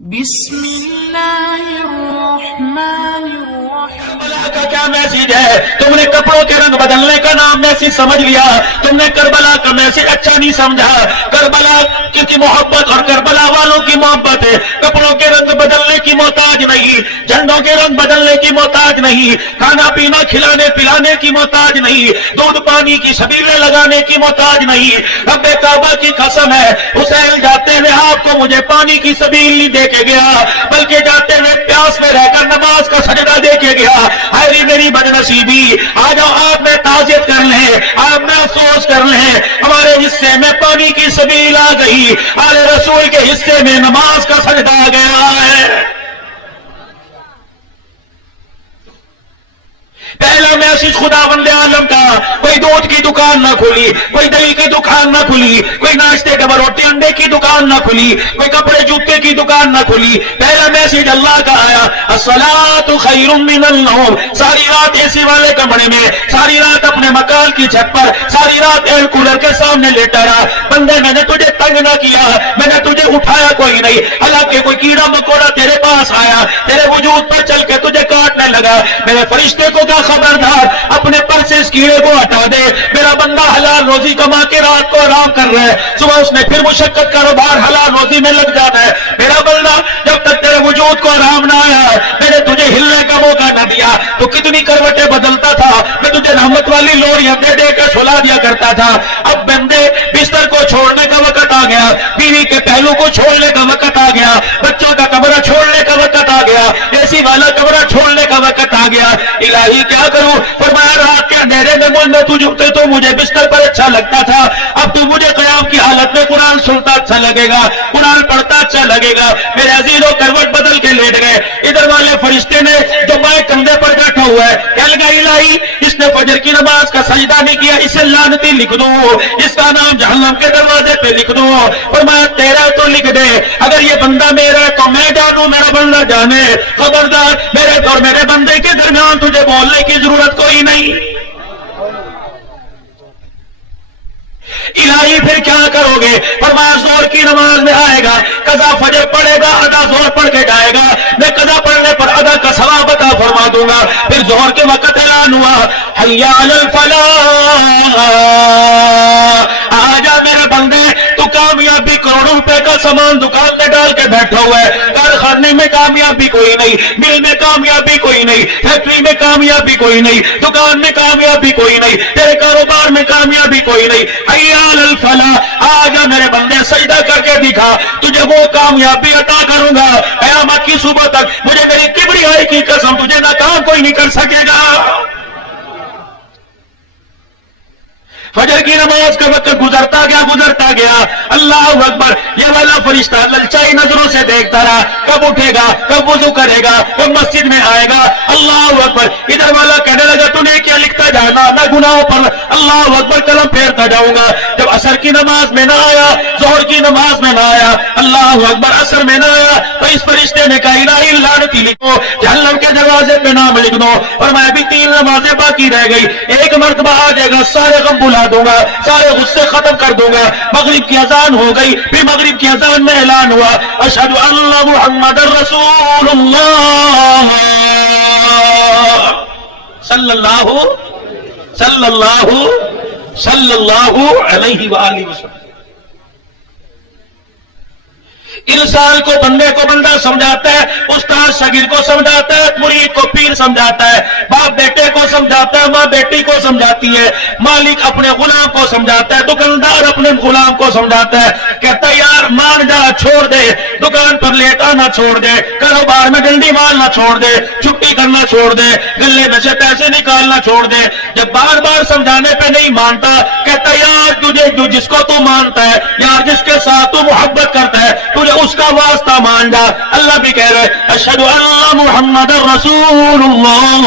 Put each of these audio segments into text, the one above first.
بسم اللہ الرحمن الرحیم۔ کربلا کا کیا میسج ہے؟ تم نے کپڑوں کے رنگ بدلنے کا نام میسج سمجھ لیا، تم نے کربلا کا میسج اچھا نہیں سمجھا۔ کربلا کی محبت اور کربلا والوں کی محبت ہے، کپڑوں کے رنگ بدلنے کی محتاج نہیں، جھنڈوں کے رنگ بدلنے کی محتاج نہیں، کھانا پینا کھلانے پلانے کی محتاج نہیں، دودھ پانی کی شبیلیں لگانے کی محتاج نہیں۔ رب کعبہ کی قسم ہے، حسین جاتے ہوئے آپ کو مجھے پانی کی سبیل نہیں دے کے گیا، بلکہ جاتے ہوئے پیاس میں رہ کر نماز کا سجدہ دے کے گیا۔ ہائے میری بدنصیبی، آ جاؤ آپ میں تعزیت کر لیں، آپ میں افسوس کر لیں، ہمارے حصے میں پانی کی سبیل آ گئی، آل رسول کے حصے میں نماز کا سجدہ آ گیا ہے۔ پہلا میسج خدا بند عالم کا، کوئی دودھ کی دکان نہ کھلی، کوئی دہی کی دکان نہ کھلی، کوئی ناشتے کے روٹی انڈے کی دکان نہ کھلی، کوئی کپڑے جوتے کی دکان نہ کھلی۔ پہلا میسج اللہ کا آیا، الصلاۃ خیر من النوم، ساری رات اے سی والے کمرے میں، ساری رات اپنے مکان کی چھت پر، ساری رات ایئر کولر کے سامنے لیٹا رہا۔ بندے میں نے تجھے تنگ نہ کیا، میں نے تجھے اٹھایا کوئی نہیں، حالانکہ کوئی کیڑا مکوڑا تیرے پاس آیا، تیرے وجود پر چل کے تجھے کاٹنے لگا، میرے فرشتے کو کیا خبردار، اپنے پر سے اس کیڑے کو ہٹا دے، میرا بندہ حلال روزی کما کے رات کو آرام کر رہا ہے، صبح اس نے پھر مشقت کاروبار حلال روزی میں لگ جانا ہے۔ میرا بندہ جب تک تیرے وجود کو آرام نہ آیا، میں نے تجھے ہلنے کا موقع نہ دیا، تو کتنی کروٹیں بدلتا تھا، میں تجھے رحمت والی لوریاں دے دے کے سلا دیا کرتا تھا۔ اب بندے بستر کو چھوڑنے کا وقت آ گیا، بیوی کے پہلو کو چھوڑنے کا وقت آ گیا، بچوں کا کمرہ چھوڑنے کا وقت آ گیا، اے سی والا کمرہ چھوڑنے کا وقت آ گیا۔ الہی کیا کروں؟ فرمایا رات کے اندھیرے میں تجھے تو مجھے بستر پر اچھا لگتا تھا، اب تو مجھے قیام کی حالت میں قرآن سنتا اچھا لگے گا، قرآن پڑھتا اچھا لگے گا۔ میرے عزیزوں کروٹ بدل کے لیٹ گئے، ادھر والے فرشتے نے جو بائیں کندھے پر بیٹھا ہوا ہے کہنے لگا الہی اس نے فجر کی نماز کا سجدہ نہیں کیا، اسے لعنتی لکھ دو، اس کا نام جہنم کے دروازے پہ لکھ دو۔ فرمایا تیرا تو لکھ دے، اگر یہ بندہ میرا ہے تو میں جانوں، میرا بندہ جانے، خبردار میرے اور میرے بندے کے درمیان تجھے بولنے کی ضرورت کوئی نہیں۔ الہی پھر کیا کرو گے؟ فرمایا زور کی نماز میں آئے گا، قضا فجر پڑھے گا، ادا زور پڑھ کے جائے گا، میں قضا پڑھنے پر ادا کا ثواب عطا فرما دوں گا۔ پھر زہر کے وقت اعلان ہوا، حی علی الفلاح، آجا میرے بندے، تو کامیابی کروڑوں روپے کا سامان دکان میں ڈال کے بیٹھا ہوا ہے، کارخانے میں کامیابی کوئی نہیں، مل میں کامیابی کوئی نہیں، فیکٹری میں کامیابی کوئی نہیں، دکان میں کامیابی کوئی نہیں، تیرے کاروبار میں کامیابی کوئی نہیں۔ حی علی الفلاح، آجا میرے بندے سجدہ کر کے دکھا، تجھے وہ کامیابی عطا کروں گا قیامت کی صبح تک، مجھے میری کبریائی کی قسم تجھے ناکام کوئی نہیں کر سکے گا۔ فجر کی نماز کا وقت گزرتا گیا، اللہ اکبر، یہ والا فرشتہ للچائی نظروں سے دیکھتا رہا، کب اٹھے گا، کب وضو کرے گا، کب مسجد میں آئے گا، اللہ اکبر۔ ادھر والا کہنے لگا تو نے کیا لکھتا جانا، نہ گناہوں پر، اللہ اکبر، قلم پھیرتا جاؤں گا۔ جب عصر کی نماز میں نہ آیا، ظہر کی نماز میں نہ آیا، اللہ اکبر، عصر میں نہ آیا، تو اس فرشتے نے کہا الہی لعنتی لکھو، جہنم کے دروازے پہ نام لکھ دو۔ اور میں ابھی 3 نمازیں باقی رہ گئی، ایک مرتبہ آ جائے گا، سارے غم بھلا دوں گا، سارے غصے ختم کر دوں گا۔ مغرب کی اذان ہو گئی، پھر مغرب کی اذان میں اعلان ہوا، اشہد ان محمد رسول اللہ صلی اللہ علیہ وآلہ وسلم۔ انسان کو بندے کو بندہ سمجھاتا ہے، استاد شاگرد کو سمجھاتا ہے، مرید کو پیر سمجھاتا ہے، باپ بیٹے کو سمجھاتا ہے، ماں بیٹی کو سمجھاتی ہے، مالک اپنے غلام کو سمجھاتا ہے، دکاندار اپنے غلام کو سمجھاتا ہے، کہتا ہے یار مان جا، چھوڑ دے، دکان پر لیٹ آنا چھوڑ دے، کاروبار میں ڈنڈی مارنا چھوڑ دے، چھٹی کرنا چھوڑ دے، گلے میں سے پیسے نکالنا چھوڑ دے۔ جب بار بار سمجھانے پہ نہیں مانتا، کہتا ہے یار تجھے جس کو تو مانتا ہے، یار جس کے ساتھ تو محبت کرتا ہے، تجھے اس کا واسطہ مان جا۔ اللہ بھی کہہ رہے اشہد ان محمد رسول اللہ،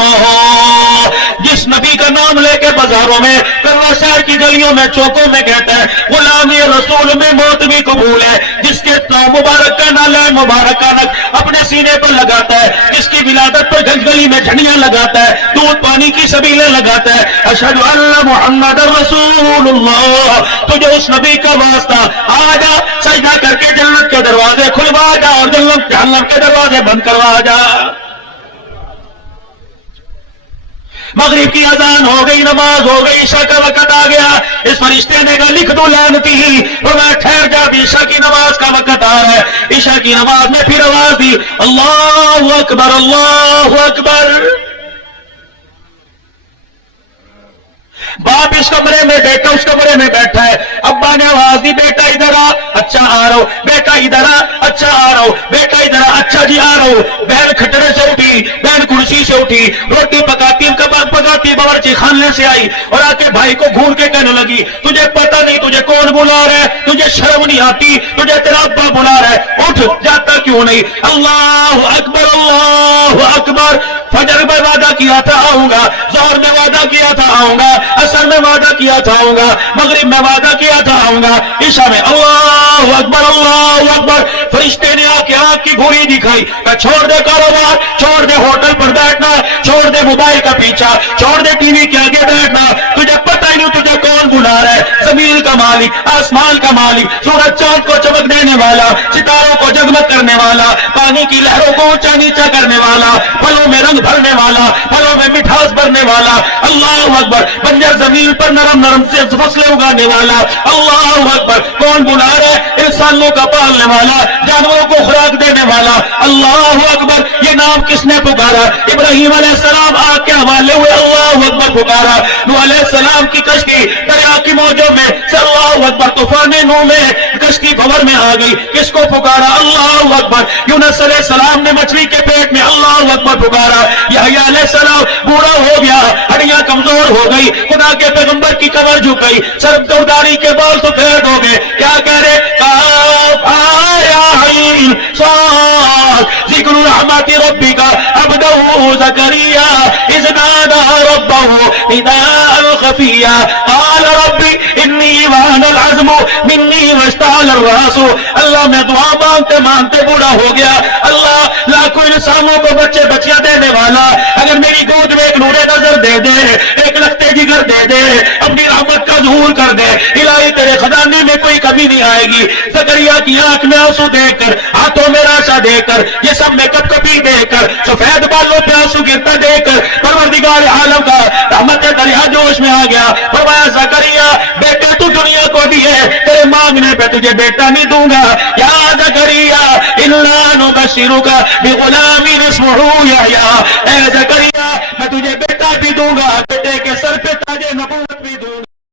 جس نبی کا نام لے کے بازاروں میں، کروا شہر کی گلیوں میں، چوکوں میں کہتا ہے غلامی رسول میں موت بھی قبول ہے، جس کے مبارک کا نہ لائن مبارک کا نہ اپنے سینے پر لگاتا ہے, کس کی ولادت پر گلی میں جھنڈیاں لگاتا ہے, دودھ پانی کی سبیلیں لگاتا ہے. اشہد ان محمد رسول اللہ, تجھے اس نبی کا واسطہ, آ جا سجدہ کر کے جنت کے دروازے کھلوا جا اور جہنم کے دروازے بند کروا جا. مغرب کی اذان ہو گئی, نماز ہو گئی, عشاء کا وقت آ گیا. اس فرشتے نے کہا لکھ دو لعنتی, فرمایا ٹھہر جا, عشاء کی نماز کا وقت آ رہا ہے. عشاء کی نماز میں پھر آواز دی, اللہ اکبر اللہ اکبر. باپ اس کمرے میں بیٹھا, اس کمرے میں بیٹھا ہے. ابا نے آواز دی, بیٹا ادھر آ, اچھا آ رہا ہوں. بیٹا ادھر آ, اچھا آ رہا ہوں. بیٹا ادھر آ, اچھا جی آ رہا ہوں. بہن کھٹڑے سے اٹھی, بہن کرسی سے اٹھی, روٹی پکاتی کباب پکاتی باورچی خانے سے آئی اور آ کے بھائی کو گھور کے کہنے لگی, تجھے پتہ نہیں تجھے کون بلا رہا ہے, تجھے شرم نہیں آتی, تجھے تیرا ابا بلا رہا ہے, اٹھ جاتا کیوں نہیں. اللہ اکبر اللہ اکبر. فجر میں وعدہ کیا تھا آؤں گا, ظہر میں وعدہ کیا تھا آؤں گا, عصر میں وعدہ کیا تھا آؤں گا, مغرب میں وعدہ کیا تھا آؤں گا, عشاء میں اللہ اکبر اللہ اکبر. فرشتے نے آ کے آنکھ کی گھوڑی دکھائی, کہ چھوڑ دے کاروبار, چھوڑ دے ہوٹل پر بیٹھنا, چھوڑ دے موبائل کا پیچھا, چھوڑ دے ٹی وی کے آگے بیٹھنا, تجھے پتہ ہی نہیں تجھے کون بلا رہا ہے. زمین کا مالک, آسمان کا مالک, سورج چاند کو چمک دینے والا, ستاروں کو جگمگ کرنے والا, پانی کی لہروں کو اونچا نیچا کرنے والا, پھلوں میں رنگ بھرنے والا, پھلوں میں مٹھاس بھرنے والا, اللہ اکبر. بنجر زمین پر نرم نرم سے فصلیں اگانے والا, اللہ اکبر. کون بلا رہا ہے؟ انسانوں کا پالنے والا, جانوروں کو خوراک دینے والا, اللہ اکبر. یہ نام کس نے پکارا؟ ابراہیم علیہ السلام آگ کے حوالے ہوئے, اللہ اکبر پکارا. نوح علیہ السلام کی کشتی دریا کی موجوں میں, اللہ اکبر, طوفان نوح میں کشتی بھور میں آ گئی, کس کو پکارا؟ اللہ اکبر. یونس علیہ السلام نے مچھلی کے پیٹ میں, اللہ اکبر پکارا. یحییٰ علیہ السلام بوڑھا ہو گیا, ہڈیاں کمزور ہو گئی, خدا کے پیغمبر کی کمر جھک گئی, سر داڑھی کے بال سفید ہو گئے. کیا کہہ رہے؟ کاف آیا عین صاد, ذکر رحمت ربک عبدہ زکریا اذ نادى ربه نداء خفيا قال ربي انی وهن العزم منی واشتعل الراس. اللہ میں دعا مانگتے مانگتے بوڑھا ہو گیا. اللہ لاکھوں انسانوں کو بچے بچیاں دینے والا, اگر میری گود میں ایک نور نظر دے دے, ایک لختے جگر دے دے, اپنی رحمت کا ظہور کر دے, الہی تیرے خزانے میں کوئی کمی نہیں آئے گی. زکریا کی آنکھ میں آنسو دیکھ کر, ہاتھوں میں راشا دیکھ کر, یہ سب میں کپ کپی دیکھ کر, سفید بالوں پہ آنسو گرتا دیکھ کر, پروردگار عالم کا رحمت دریا جوش میں آ گیا. فرمایا زکریا بیٹا تو دنیا کو دیے, تیرے مانگنے پہ تجھے بیٹا نہیں دوں گا. یا زکریا انا نبشرک بغلام اسمہ یحییٰ, اے زکریا میں تجھے بیٹا بھی دوں گا, بیٹے کے سر پہ تاج نبوت